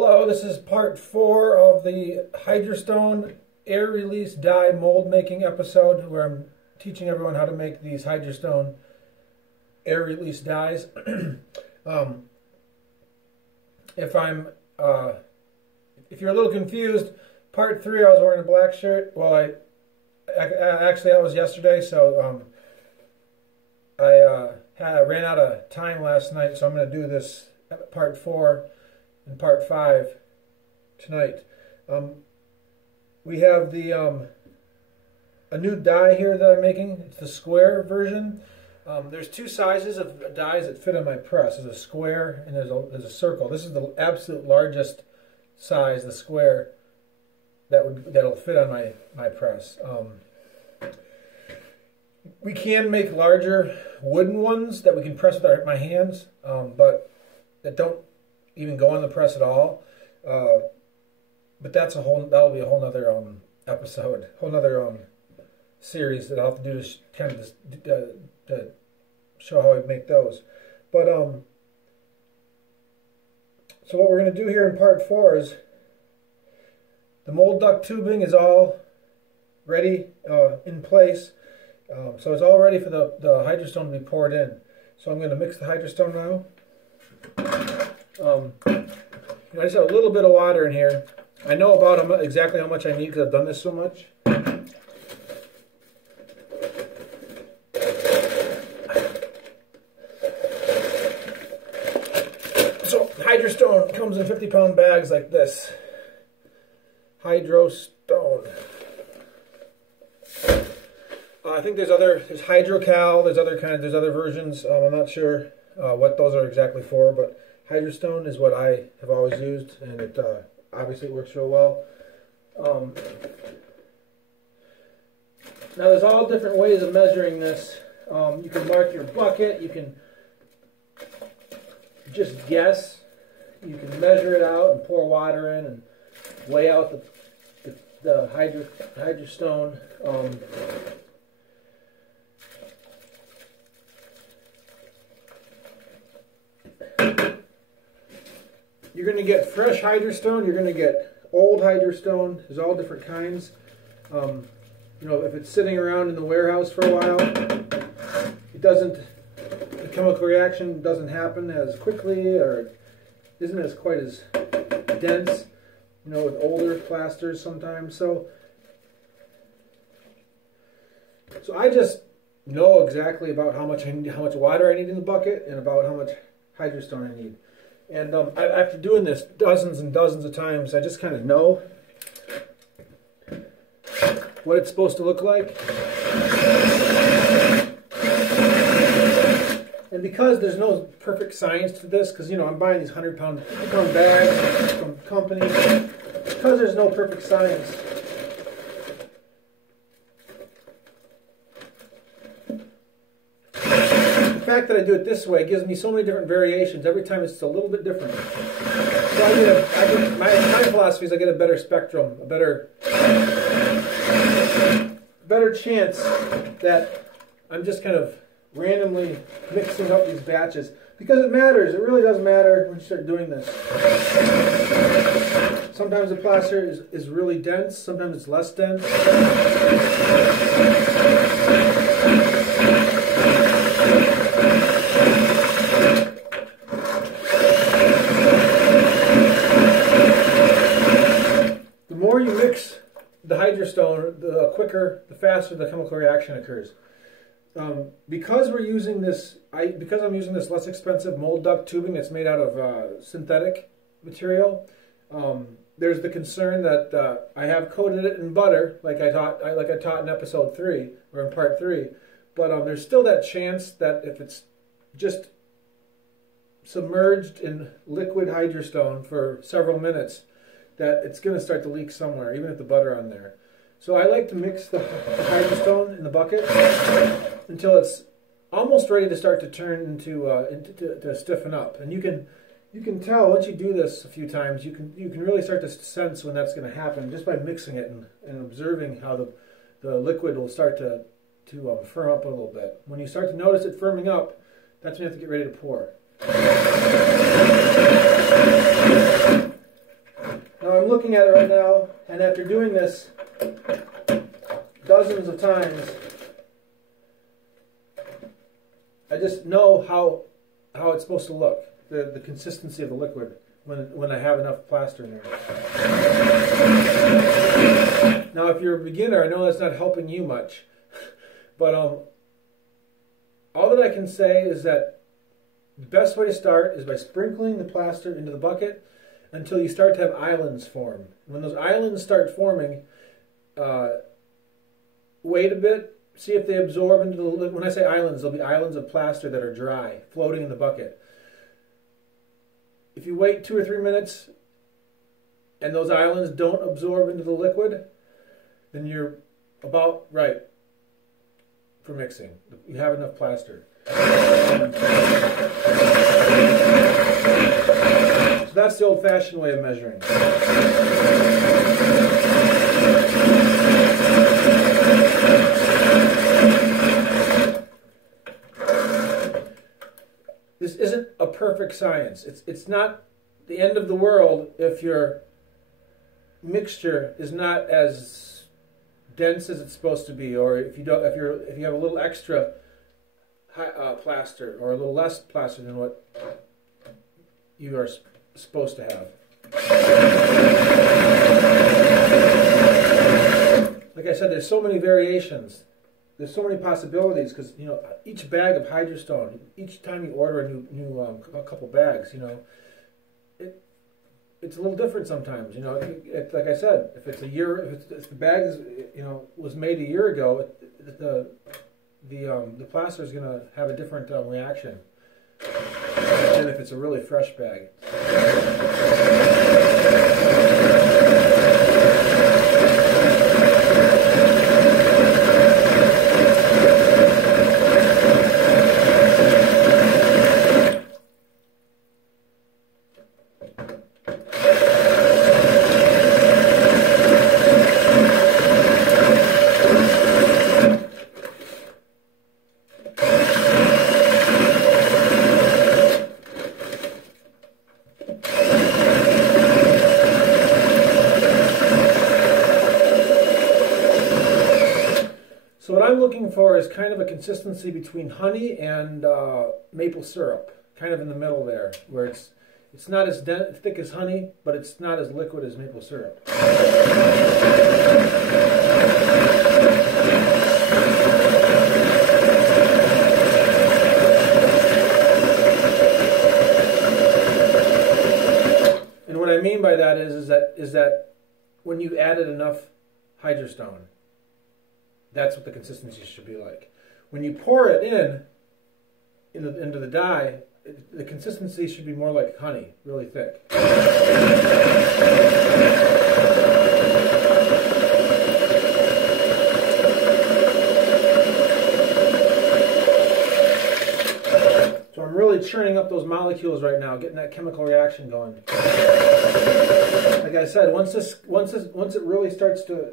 Hello, this is part 4 of the Hydrostone air release dye mold making episode where I'm teaching everyone how to make these Hydrostone air release dyes. If you're a little confused, part 3 I was wearing a black shirt. Well, actually that was yesterday, so I ran out of time last night, so I'm going to do this part 4 and part 5 tonight. We have the a new dye here that I'm making. It's the square version. There's two sizes of dyes that fit on my press. There's a square and there's a circle. This is the absolute largest size, the square, that'll fit on my press. We can make larger wooden ones that we can press with my hands, but that don't even go on the press at all. But that'll be a whole nother episode, whole nother series that I'll have to do to show how I make those. But so what we're going to do here in part 4 is the mold duct tubing is all ready in place. So it's all ready for the Hydrostone to be poured in. So I'm going to mix the Hydrostone now. I just have a little bit of water in here. I know about exactly how much I need because I've done this so much. So Hydrostone comes in 50-pound bags like this. Hydrostone. I think there's Hydrocal, there's other versions. I'm not sure what those are exactly for, but Hydrostone is what I have always used, and it obviously works real well. Now there's all different ways of measuring this. You can mark your bucket, you can just guess, you can measure it out and pour water in and weigh out the Hydrostone. You're going to get fresh Hydrostone, you're going to get old Hydrostone. There's all different kinds. You know, if it's sitting around in the warehouse for a while, the chemical reaction doesn't happen as quickly or isn't as quite as dense, you know, with older plasters sometimes. So I just know exactly about how much water I need in the bucket and about how much Hydrostone I need. And after doing this dozens and dozens of times, I just kind of know what it's supposed to look like. And because there's no perfect science to this, because, you know, I'm buying these 100-pound bags from companies, because there's no perfect science, the fact that I do it this way gives me so many different variations. Every time it's a little bit different. So my philosophy is I get a better spectrum, a better chance that I'm just kind of randomly mixing up these batches. Because it matters. It really does matter when you start doing this. Sometimes the plaster is really dense. Sometimes it's less dense. The more you mix the Hydrostone, the faster the chemical reaction occurs. Because I'm using this less expensive mold duct tubing that's made out of synthetic material, there's the concern that I have coated it in butter, like I taught in episode 3 or in part 3. But there's still that chance that if it's just submerged in liquid Hydrostone for several minutes, that it's going to start to leak somewhere, even if the butter on there. So I like to mix the Hydrostone in the bucket until it's almost ready to start to turn to stiffen up. And you can tell once you do this a few times, you can really start to sense when that's going to happen just by mixing it and observing how the liquid will start to firm up a little bit. When you start to notice it firming up, that's when you have to get ready to pour. looking at it right now, and after doing this dozens of times, I just know how it's supposed to look, the consistency of the liquid when I have enough plaster in there. Now, if you're a beginner, I know that's not helping you much, but all that I can say is that the best way to start is by sprinkling the plaster into the bucket until you start to have islands form. When those islands start forming, wait a bit, see if they absorb into the liquid. When I say islands, there'll be islands of plaster that are dry, floating in the bucket. If you wait 2 or 3 minutes and those islands don't absorb into the liquid, then you're about right for mixing. You have enough plaster. So that's the old-fashioned way of measuring. This isn't a perfect science. It's not the end of the world if your mixture is not as dense as it's supposed to be, or if you have a little extra plaster or a little less plaster than what you are supposed to have. Like I said, there's so many variations. There's so many possibilities because each bag of Hydrostone, each time you order a couple bags, it's a little different sometimes. It's like I said, if the bag is was made a year ago, the plaster is going to have a different reaction than if it's a really fresh bag. So what I'm looking for is kind of a consistency between honey and maple syrup, kind of in the middle there, where it's not as thick as honey, but it's not as liquid as maple syrup. And what I mean by that is that when you added enough Hydrostone, that's what the consistency should be like. When you pour it into the dye, the consistency should be more like honey, really thick. So I'm really churning up those molecules right now, getting that chemical reaction going. Like I said, once it really starts to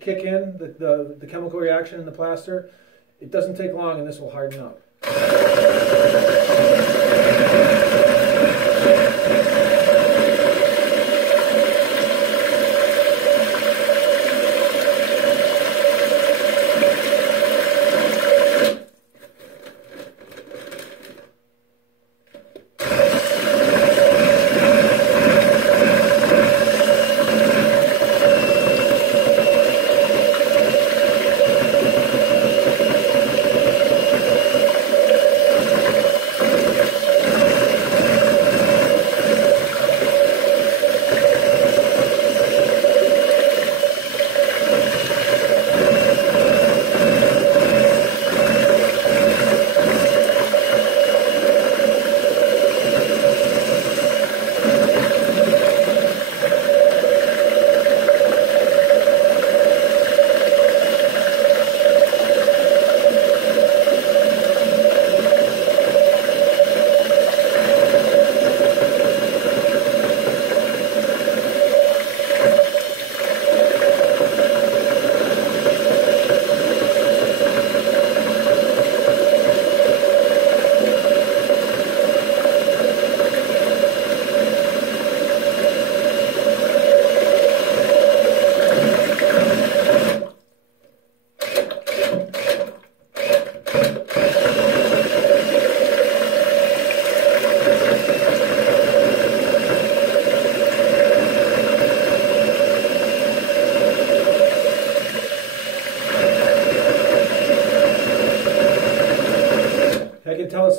kick in, the chemical reaction in the plaster, it doesn't take long and this will harden up.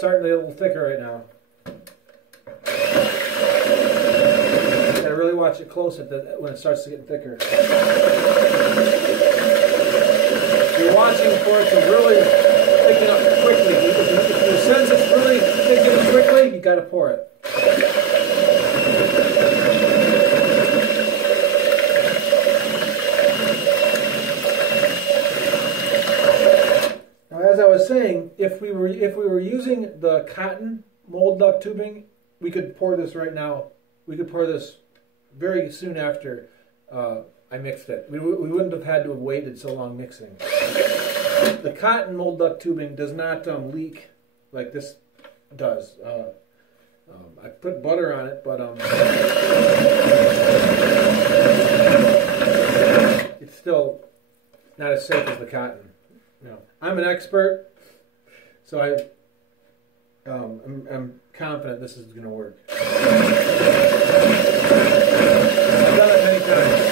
starting to get a little thicker right now. Gotta really watch it close when it starts to get thicker. You're watching for it to really thicken up quickly. If you sense it's really thickening quickly, you gotta pour it. As I was saying, if we were using the cotton mold duct tubing, we could pour this right now. We could pour this very soon after I mixed it. We wouldn't have had to have waited so long mixing. The cotton mold duct tubing does not leak like this does. I put butter on it, but it's still not as safe as the cotton. No. I'm an expert, so I'm confident this is going to work. I've done it many times.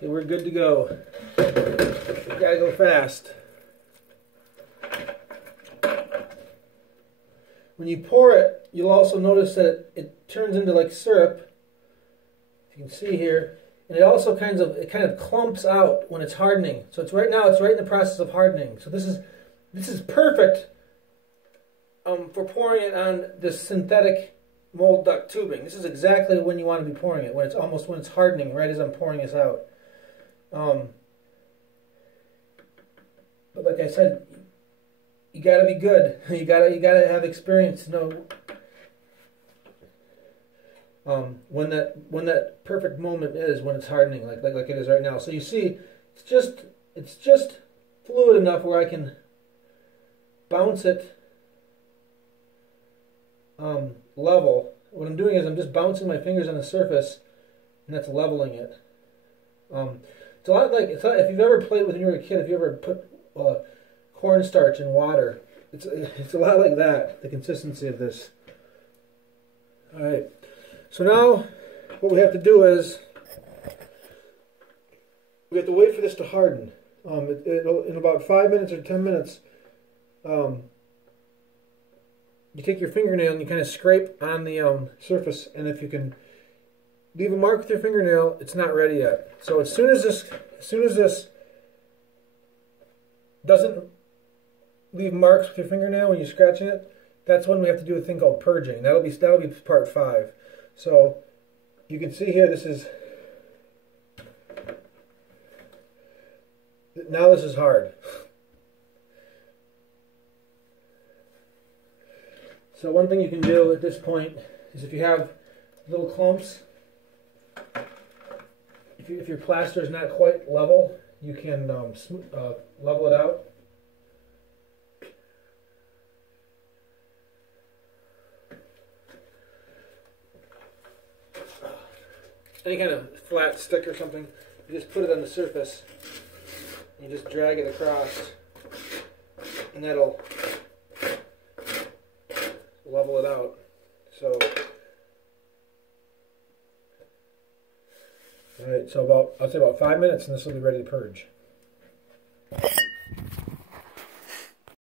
We're good to go. We gotta go fast. When you pour it, you'll also notice that it turns into like syrup. You can see here, and it also kind of clumps out when it's hardening. So it's right in the process of hardening. So this is perfect for pouring it on this synthetic mold duct tubing. This is exactly when you want to be pouring it, when it's hardening, right as I'm pouring this out. But like I said, you gotta be good. You gotta have experience to know when that perfect moment is, when it's hardening, like it is right now. So you see, it's just fluid enough where I can bounce it level. What I'm doing is I'm just bouncing my fingers on the surface, and that's leveling it. It's a lot like if you've ever played when you were a kid. If you ever put cornstarch in water, it's a lot like that. The consistency of this. All right. So now, what we have to do is we have to wait for this to harden. In about 5 minutes or 10 minutes, you take your fingernail and you kind of scrape on the surface, and if you can leave a mark with your fingernail, it's not ready yet. So as soon as this doesn't leave marks with your fingernail when you're scratching it, that's when we have to do a thing called purging. That'll be part 5. So you can see here, this is hard. So one thing you can do at this point is, if you have little clumps, if your plaster is not quite level, you can level it out. any kind of flat stick or something, you just put it on the surface. You just drag it across, and that'll level it out. So, all right. So I'd say about 5 minutes, and this will be ready to purge.